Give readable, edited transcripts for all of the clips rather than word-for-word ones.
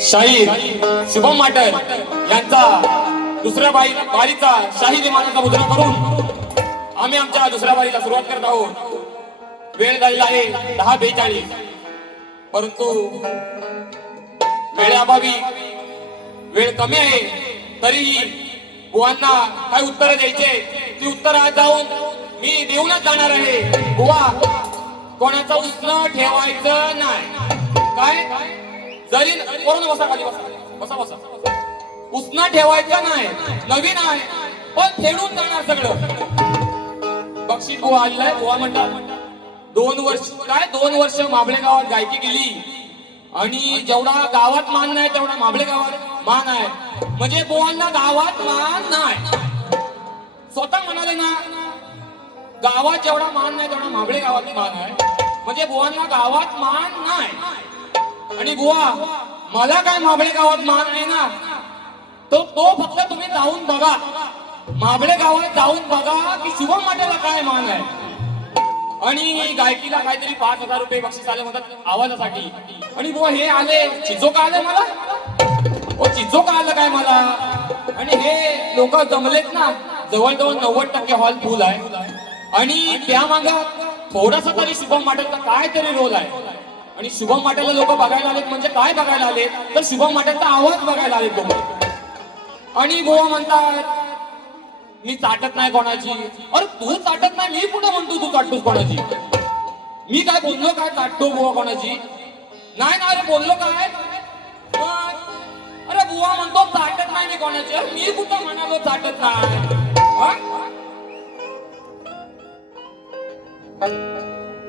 शाहीर शुभम माटर यांचा दुसऱ्या बारीचा शाही विमानाचा मुद्रा करून आम्ही आमच्या दुसऱ्या बारीला सुरुवात करत आहोत। वेळ झालेला आहे 10:42, परंतु वेळेअभावी वेळ कमी आहे, तरीही बुवांना काय उत्तर द्यायचे ती उत्तर आज जाऊन मी देऊनच जाणार आहे। बुवा, कोणाचं उसनं ठेवायचं नाही। काय जरी कोण बसा खाली बसा बसा उसनं ठेवायचं नाही, नवीन आहे पण फेडून जाणार सगळं। बक्षीस बुवा आलाय। बुवा म्हणतात 2 वर्ष माबळे गावात गायकी केली आणि जेवढा गावात मान नाही तेवढा माबळे गावात मान आहे। म्हणजे बुवांना गावात मान नाही, स्वतः म्हणाले ना, गावात जेवढा मान नाही तेवढा माबळे गावात मान आहे। म्हणजे बुवांना गावात मान नाही। आणि बुवा, मला काय माबळे गावात मान आहे ना, तो फक्त तुम्ही जाऊन बघा, माबळे गावात जाऊन बघा की शुभम माटेला काय मान आहे। आणि गायकीला काहीतरी 5,000 रुपये बक्षीस आले म्हणतात आवाजासाठी। आणि बुवा हे आले, चिचोका आले मला, चिचोका आलं काय मला। आणि हे लोक जमलेत ना, जवळजवळ 90% हॉल फुल आहे आणि त्या मागे थोडासा तरी शुभम माटेलचा काय तरी रोल आहे। आणि शुभम माटेलला लोक बघायला आलेत म्हणजे काय बघायला आलेत, तर शुभम माटेलचा आवाज बघायला आलेत लोक। आणि बुवा म्हणतात मी चाटत नाही कोणाची। अरे तू चाटत नाही, मी कुठं म्हणतो तू चाटतोस कोणाची? मी काय बोललो काय चाटतो बुवा कोणाची? नाही ना, अरे बोललो काय? अरे बुवा म्हणतो चाटत नाही मी कोणाची। अरे मी कुठं म्हणालो चाटत नाही?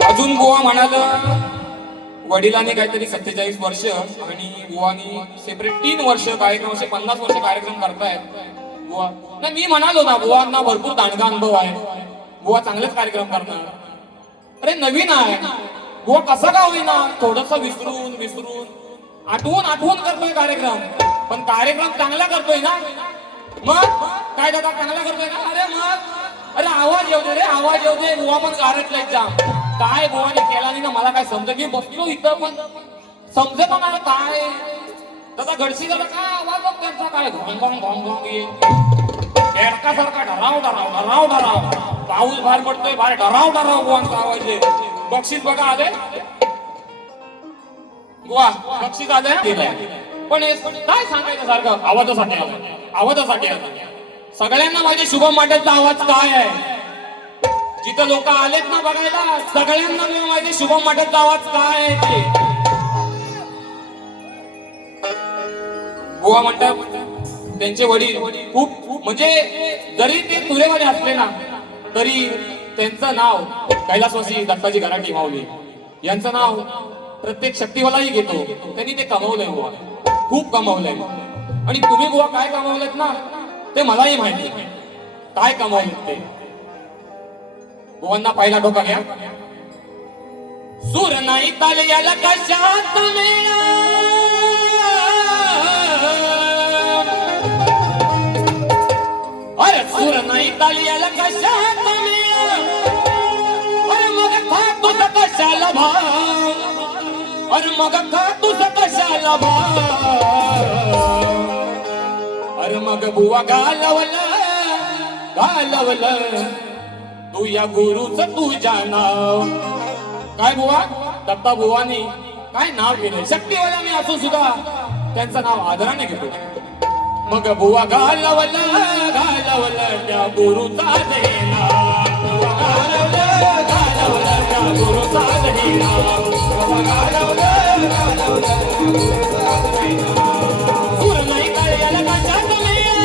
अजून बुवा म्हणाल वडिलांनी काहीतरी 47 वर्ष आणि बुवानी सेपरेट 3 वर्ष कार्यक्रम, असे 50 वर्ष कार्यक्रम करतायत बुवा। नाही मी म्हणालो ना, बुवांना भरपूर दांडगा अनुभव आहे, बुवा चांगलेच कार्यक्रम करणार। अरे नवीन आहे बुवा, कसं का होईना थोडस विसरून आठवून करतोय कार्यक्रम, पण कार्यक्रम चांगला करतोय ना। मग काय दादा चांगला करतोय ना? अरे मग अरे आवाज येऊ दे रे, आवाज येऊ दे। बुवा पण गारटला एकदम, काय बुवाने केला नाही ना, मला काय समजत की बसलो इथं पण समजत मला काय दादा घडशी दादा काय आवाज त्यांचा काय घोंग सारखा ढराव पाऊस बाहेर पडतोय, बाहेर ढराव बुवांचा आवाज आहे। बक्षीस बघा आले बुवा, बक्षीस आले पण काय सांगायचं सारखं आवाजासाठी आलं। सगळ्यांना माहिती शुभम माटेलचा आवाज काय आहे, जिथं लोक आलेत ना बघायला सगळ्यांना माहिती शुभम माटेलचा आवाज काय आहे ते। बुवा म्हणतात त्यांचे वडील खूप म्हणजे जरी ते तुरेवाले असले ना, तरी त्यांचं नाव कैलासवासी दत्ताजी गराठी माऊली यांचं नाव प्रत्येक शक्तीवालाही घेतो। त्यांनी ते कमावलंय बुवा, खूप कमावलंय। आणि तुम्ही बुवा काय कमावलेत ना, ते मलाही माहिती काय कमावलेत ते। बुवांना पहिला डोका घ्या। सूर नाही ताल्याला कशात मेळा, अरे सूर नाही ताल्याला कशात मेळा, अरे मग खा तुझं कशाला भाव, अरे मग खा तुझं कशाला भाव। अरे मग बुवा घालवलं तू या गुरुच तुझ्या नाव। काय बुवा दत्ता बुवानी काय नाव घेतलं, शक्तीवाला मी असून सुद्धा त्यांचं नाव आदराने घेतो। मग बुवा घालवलं त्या गुरुचा देना, घालवलं त्या गुरुचा देना, घालवलं सूर नाही ताल्याला कशात मेळा,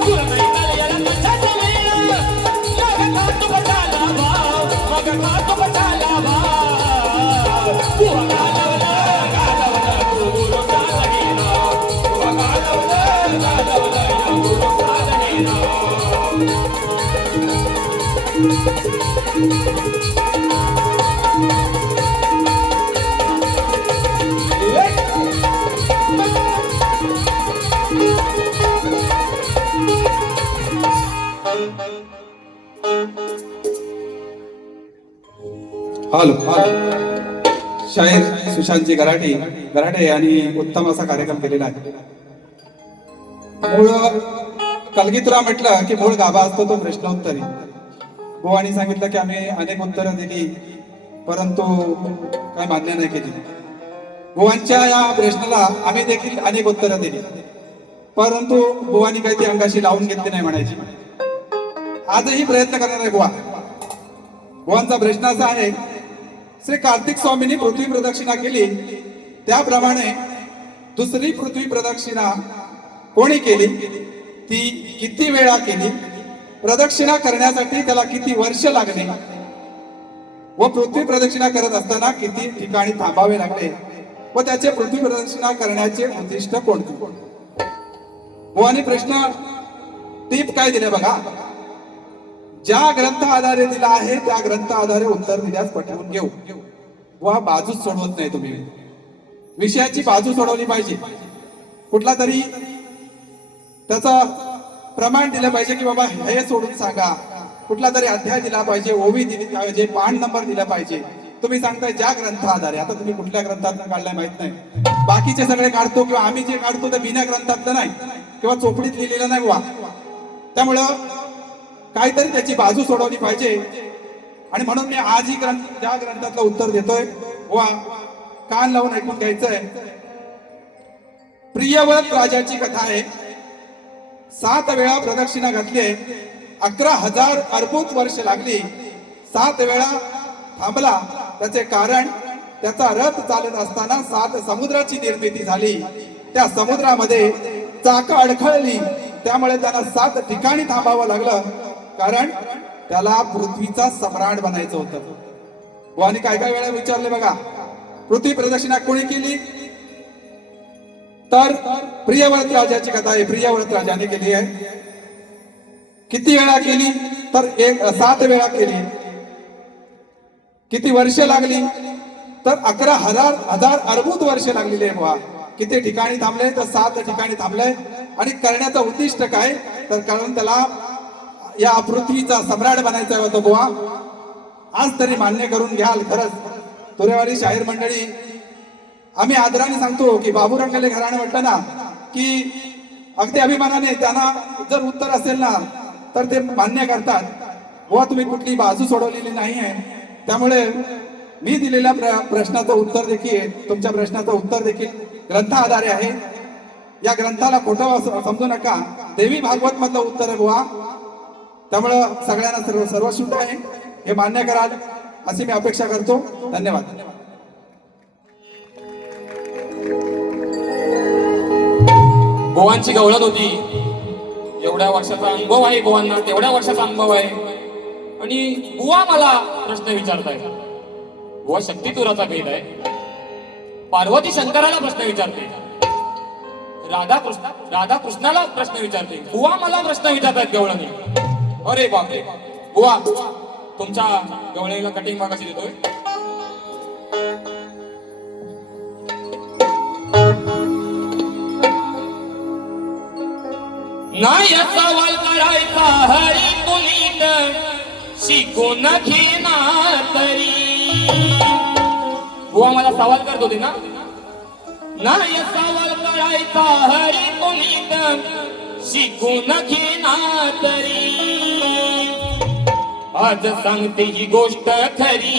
सूर नाही ताल्याला कशात मेळा, मग खातो कशाला भाव, मग खातो कशाला भाव। बुवा घालवलं गुरुचा देना, बुवा घालवलं गुरुचा देना। हॅलो शाहीर सुशांतजी गराटे यांनी उत्तम असा कार्यक्रम केलेला आहे. मूळ कलगीतुरा म्हटलं की मूळ गाभा असतो तो प्रश्नोत्तरी. बुवानी सांगितलं की आम्ही अनेक उत्तरं दिली परंतु काय मान्य नाही केली. बुवांच्या या प्रश्नाला आम्ही देखील अनेक उत्तरं दिली परंतु बुवानी काही ती अंगाशी लावून घेतली नाही म्हणायची. आजही प्रयत्न करणार आहे बुवा. बुवांचा प्रश्न असा आहे, श्री कार्तिक स्वामींनी पृथ्वी प्रदक्षिणा केली त्याप्रमाणे दुसरी पृथ्वी प्रदक्षिणा कोणी केली, ती किती वेळा केली, प्रदक्षिणा करण्यासाठी त्याला किती वर्ष लागले व पृथ्वी प्रदक्षिणा करत असताना किती ठिकाणी थांबावे लागले व त्याचे पृथ्वी प्रदक्षिणा करण्याचे उद्दिष्ट कोणते. बुवानी प्रश्न टीप काय दिले बघा. ज्या ग्रंथ आधारे दिला आहे त्या ग्रंथ आधारे उत्तर दिल्यास पटवून घेऊ. बुवा बाजूच सोडवत नाही तुम्ही. विषयाची बाजू सोडवली पाहिजे. कुठला तरी त्याचा प्रमाण दिलं पाहिजे की बाबा हे सोडून सांगा. कुठला तरी अध्याय दिला पाहिजे, ओवी दिली पाहिजे, पान नंबर दिला पाहिजे. तुम्ही सांगताय ज्या ग्रंथ आधारे. आता तुम्ही कुठल्या ग्रंथातून काढलाय माहित नाही. बाकीचे सगळे काढतो किंवा आम्ही जे काढतो ते बिना ग्रंथातलं नाही किंवा चोपडीत लिहिलेलं नाही बुवा. त्यामुळं काहीतरी त्याची बाजू सोडवली पाहिजे आणि म्हणून मी आज ही ज्या ग्रंथातलं उत्तर देतोय बुवा कान लावून ऐकून घ्यायचंय. प्रियव्रत राजाची कथा आहे. 7 वेळा प्रदक्षिणा घातली, 11,000 अर्बुद वर्ष लागली. 7 वेळा थांबला. त्याचे कारण त्याचा रथ चालत असताना 7 समुद्राची निर्मिती झाली. त्या समुद्रामध्ये चाक अडखळली त्यामुळे त्याला 7 ठिकाणी थांबावं लागलं कारण त्याला पृथ्वीचा सम्राट बनायचं होतं. बुवानी काय काय वेळा विचारले बघा. पृथ्वी प्रदक्षिणा कोणी केली तर प्रियव्रत राजाची कथा आहे. प्रियव्रत राजाने केली आहे. किती वेळा केली तर 7 वेळा केली. किती वर्ष लागली तर 11,000 अर्बुद वर्ष लागलेली आहे बुवा. किती ठिकाणी थांबले तर 7 ठिकाणी थांबले. आणि करण्याचं उद्दिष्ट काय तर कारण त्याला या पृथ्वीचा सम्राट बनायचा होता बुवा. आज तरी मान्य करून घ्याल. खरंच तुरेवाडी शाहीर मंडळी आम्ही आदराने सांगतो की बाबू रंगाले घराणे म्हटलं ना की अगदी अभिमानाने त्यांना जर उत्तर असेल ना तर ते मान्य करतात. बुवा तुम्ही कुठली बाजू सोडवलेली नाही आहे. त्यामुळे मी दिलेल्या प्रश्नाचं उत्तर देखील तुमच्या प्रश्नाचं उत्तर देखील ग्रंथ आधारे आहे. या ग्रंथाला खोटं समजू नका. देवी भागवत मधलं उत्तर आहे बुवा. त्यामुळं सगळ्यांना सर्व सूट आहे हे मान्य कराल अशी मी अपेक्षा करतो. धन्यवाद. बुवांची गवळण होती. एवढ्या वर्षाचा अनुभव आहे बुवांना, तेवढ्या वर्षाचा अनुभव आहे. आणि बुवा मला प्रश्न विचारताय. बुवा शक्तितुराचा भेद आहे. पार्वती शंकराला प्रश्न विचारते. राधा कृष्णाला प्रश्न विचारते. बुवा मला प्रश्न विचारतायत गवळणी. अरे बापरे. बुवा तुमच्या गवळणीला कटिंग कशी देतोय. नाही सवाल करायचा हरी तुम्ही शिकून घेणार तरी. बुवा मला सवाल करत होते ना. नाही सवाल करायचा हरी तुम्ही शिकून घेणार तरी. आज सांगते ही गोष्ट खरी.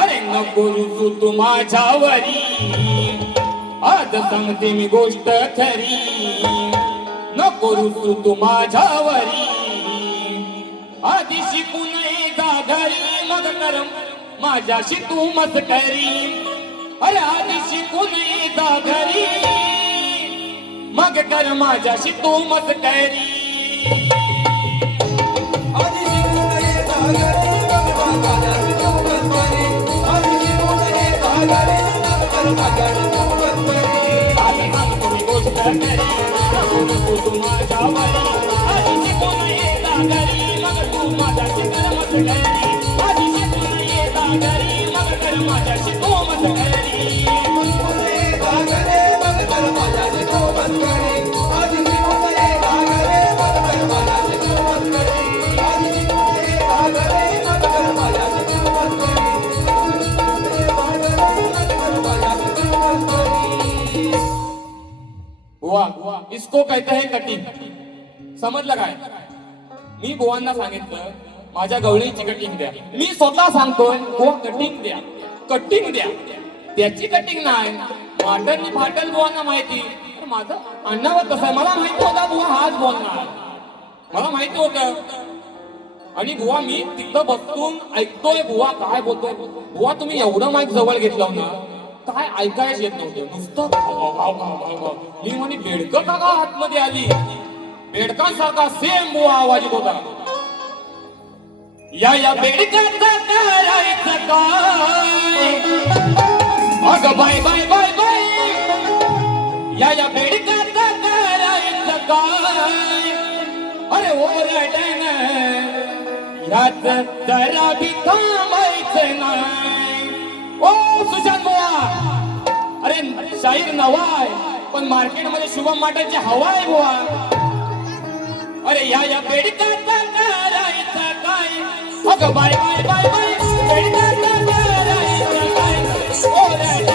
अरे नको रुसू तू माझ्यावरी. आज सांगते मी गोष्ट खरी. नको रुसू तू माझ्यावरी. आधी शिकून येता घरी मग कर माझ्याशी तू मस्करी. अरे आधी शिकून येता घरी मग कर माझ्याशी तू मस्करी. इसको कहते है कटिंग. समजलं काय? मी बुवांना सांगितलं माझ्या गवळीची कटिंग द्या. मी स्वतः सांगतोय बुवा कटिंग द्या, कटिंग द्या. त्याची कटिंग नाही, माटरनी फाटल बुवांना माहिती. तर माझं अण्णावर तसं आहे. मला माहिती होता बुवा हाच बोलणार, मला माहिती होतं. आणि बुवा मी तिथं बसून ऐकतोय बुवा काय बोलतोय. बुवा तुम्ही एवढं माईक जवळ घेतलं ना, काय ऐकायच येत नव्हतं, नुसतं मी म्हणे बेडकं का आतमध्ये आली. बेडकांसारखा सेम बुवा आवाज येत होता. या बेडकाचं करायचं काय, अगं बाय बाय बाय बाय. या बेडकाचं करायचं काय, अरे ओरडण यात जरा भी थांबायचं नाही. ओ सुशांत बुवा, अरे शाहीर नवा आहे पण मार्केटमध्ये शुभम माटाची हवा आहे बुवा. अरे या बेडकाचं करायचं काय, अगं बाय बाय बाय बाय. बेडकाचं करायचं काय, ओरडण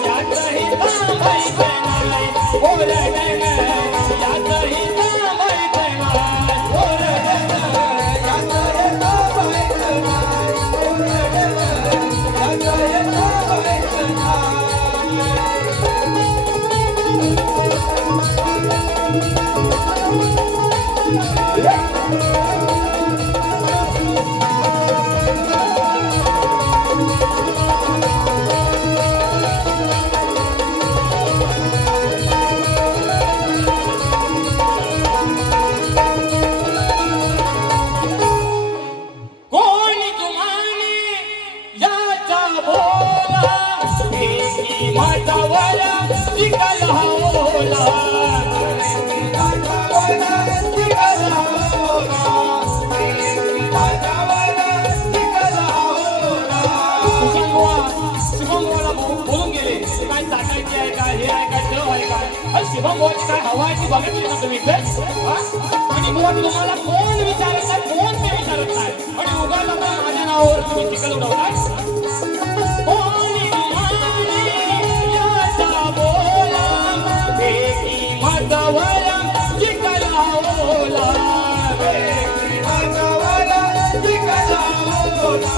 यातही थांबायचं नाही. ओरडण यातही थांबायचं नाही. ओरडण यातही थांबायचं नाही. ओरडण यातही थांबायचं नाही. कोणी तुम्हाने याचा बोला, एकी मातावर चिकल होला. बोलून गेले काय टाकायची आहे का, हे आहे का, ते आहे का. शिवम बुवाची काय हवा आहे ती बघितली ना तुम्ही इथे. आणि बुवा तुम्हाला कोण विचारत नाही, कोण ते विचारत नाही. आणि उगाच आता माझ्या नावावर तुम्ही चिकल उडवताय. कोणी तुम्हाने याचा बोला, एकी मातावर चिकल होला. एकी मातावर चिकल होला.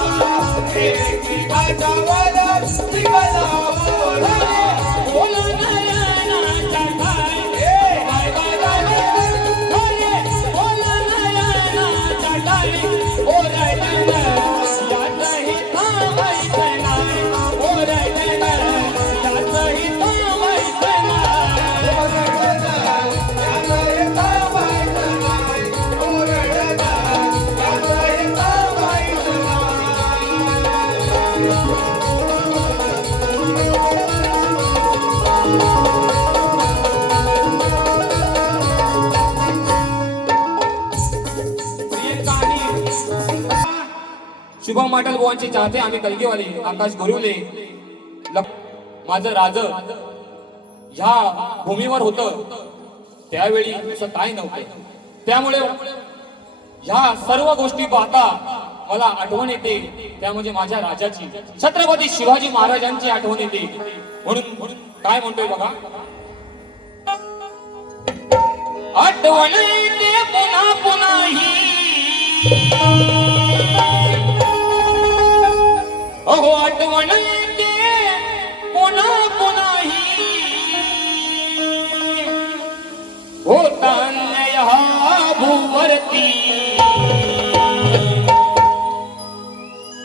एकी मातावर चिकल होला. बोला नारायणाचा काय, बाय बाय बाय बाय. बोला नारायणाचा काय, ओरडण यातही थांबायचं नाही. ओरडण यातही थांबायचं नाही. ओरडण यातही थांबायचं नाही. ओरडण यातही थांबायचं शुभम माटल बुवांचे चाहते आम्ही कलगीवाले आकाश गोरिवले. माझं राज ह्या भूमीवर होतं त्यावेळी असं काय नव्हतं. त्यामुळे ह्या सर्व गोष्टी पाहता मला आठवण येते, त्या म्हणजे माझ्या राजाची छत्रपती शिवाजी महाराजांची आठवण येते. म्हणून काय म्हणतोय बघा, आठवण येते पुन्हा पुन्हा ही. अहो आठवण येते पुन्हा पुन्हा ही. होता अन्याय हा भूवरती.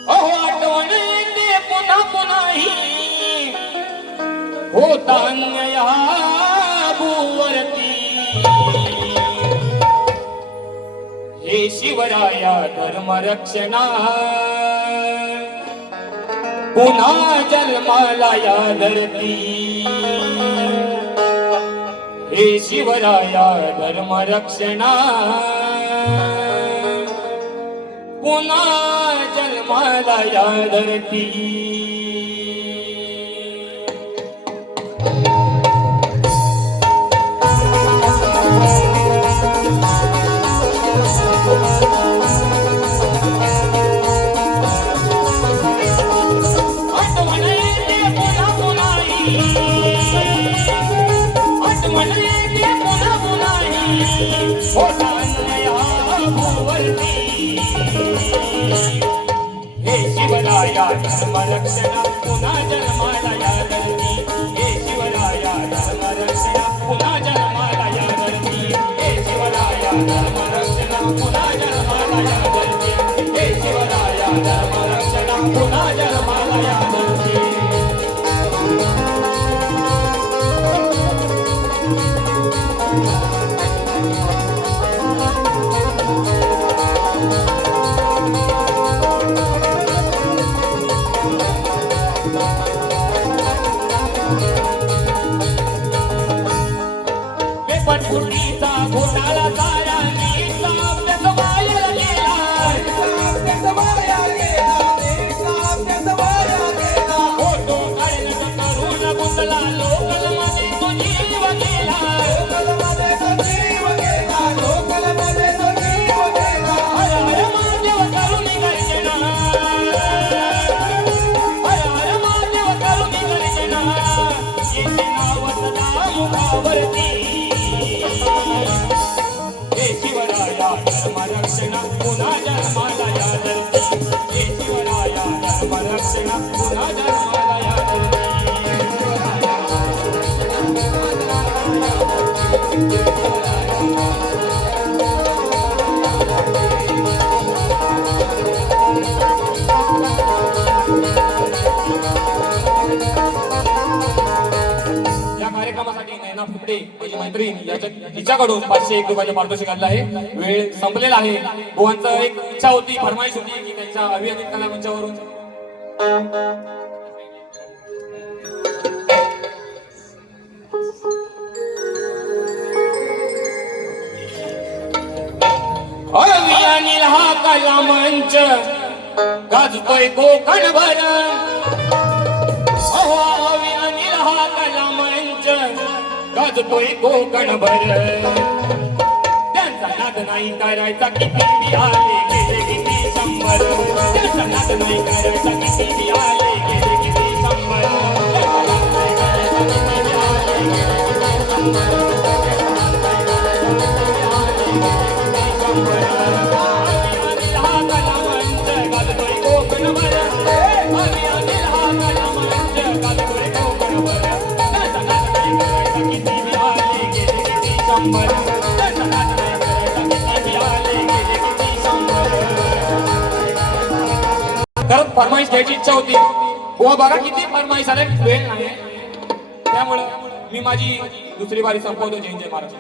अहो आठवण येते पुन्हा पुन्हा ही. होता अन्याय हा भूवरती. हे शिवराया धर्मरक्षणा पुन्हा जन्माला या धरती. हे शिवराया धर्मरक्षणा पुन्हा जन्माला या धरती. आठवण येते पुन्हा पुन्हा ही. आठवण येते शिवराया धर्मरक्षणा पुन्हा जन्माला या धरती हे शिवराया धर्मरक्षणा पुन्हा जन्माला या धरती हे शिवराया धर्मरक्षणा पुन्हा जन्माला या धरती हे शिवराया धर्मरक्षणा पुन्हा जन्माला या धरती पेपरफुटीचा घोटाळा सारा नीटचा अभ्यास वाया गेला फोटो काढण्याचं करून गुंतला लोकलमध्ये तो जीव गेला हर हर महादेव करुणी गर्जना हर हर महादेव करुणी गर्जना येते नाव सदा मुखावरती हे शिवराया धर्मरक्षणा पुन्हा जन्माला या धरती हे शिवराया धर्मरक्षणा पुन्हा जन्माला या धरती या कार्यक्रमासाठी नैना फुकडे माझी मैत्रीण तिच्याकडून 501 रुपयाचं पारितोषिक आणलं आहे. वेळ संपलेला आहे. बुवांचं एक इच्छा होती, फरमाईश होती की त्यांच्या अभियानिक कला मंचावरून अभियानिल हा कला मंच गाजतोय कोकणभर अभियानिल हा कला मंच गाजतोय कोकणभर त्यांचा नाद नाही करायचा किती बी आले गेले किती शंभर त्यांचा नाद नाही करायचा किती बी आले गेले किती शंभर त्यांचा नाद नाही करायचा किती बी आले गेले किती शंभर अभियानिल हा कला मंच गाजतोय कोकणभर अभियानिल हा कला मंच गाजतोय कोकणभर त्यांचा नाद नाही करायचा किती बी आले गेले किती शंभर त्यांचा नाद नाही करायचा किती बी आले गेले किती शंभर खरंच फरमाईश घ्यायची इच्छा होती. बुवा बघा किती फरमाईश आले, वेळ नाही त्यामुळं मी माझी दुसरी बारी संपवतो. जय जय महाराज.